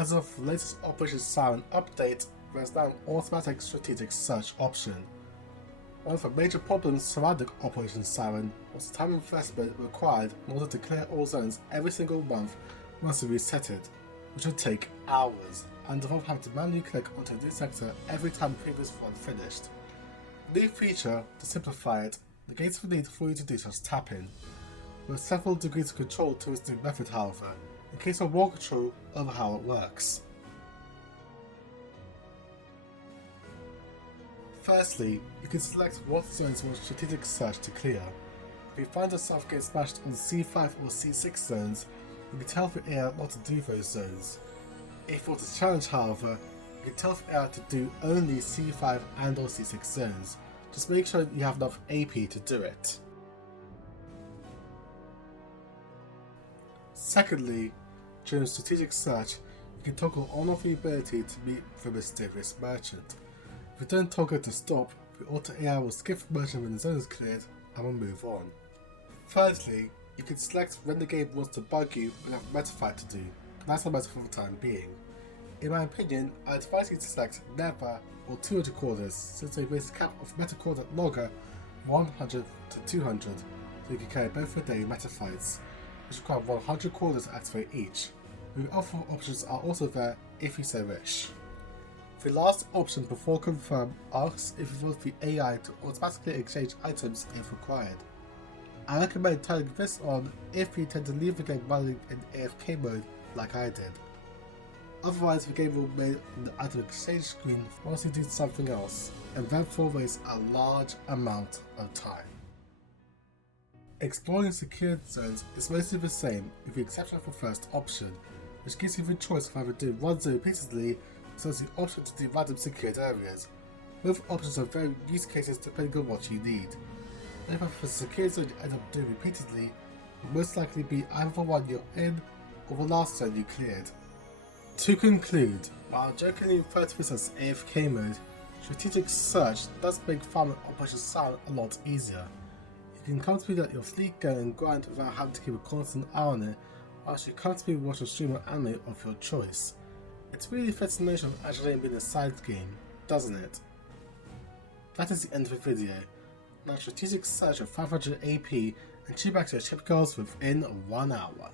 As of the latest Operation Siren update, there is now an automatic strategic search option. One of the major problems surrounding Operation Siren was the time investment required in order to clear all zones every single month once you reset it, which would take hours, and involve having to manually click onto a new sector every time the previous one finished. The new feature, to simplify it, negates the need for you to do such tapping. There are several degrees of control to this new method, however, in case of more control over how it works. Firstly, you can select what zones you want strategic search to clear. If you find yourself getting smashed on C5 or C6 zones, you can tell the AI not to do those zones. If you want a challenge, however, you can tell the AI to do only C5 and or C6 zones. Just make sure you have enough AP to do it. Secondly, during strategic search, you can toggle on off the ability to meet the mysterious merchant. If you don't toggle it to stop, the auto AI will skip the merchant when the zone is cleared and will move on. Thirdly, you can select when the game wants to bug you when you have a meta fight to do, and that's the meta for the time being. In my opinion, I advise you to select never or 200 quarters, since they raise the cap of meta quarter logger 100 to 200, so you can carry both the day meta fights, which require 100 quarters to activate each. The other options are also there if you so wish. The last option before confirm asks if you want the AI to automatically exchange items if required. I recommend turning this on if you tend to leave the game running in AFK mode like I did. Otherwise, the game will remain on the item exchange screen once you do something else, and therefore waste a large amount of time. Exploring secured zones is mostly the same with the exception of the first option, which gives you the choice of either doing one zone repeatedly or the option to do random secured areas. Both options have varying use cases depending on what you need. If the secured zone you end up doing repeatedly will most likely be either the one you're in or the last zone you cleared. To conclude, while jokingly referred to this as AFK mode, strategic search does make farming Operation Siren a lot easier. You can comfortably let your fleet go and grind without having to keep a constant eye on it, whilst you comfortably watch a stream or anime of your choice. It's really fits the notion of actually being a side game, doesn't it? That is the end of the video. Now strategic search of 500 AP and cheap back to your chip goals within 1 hour.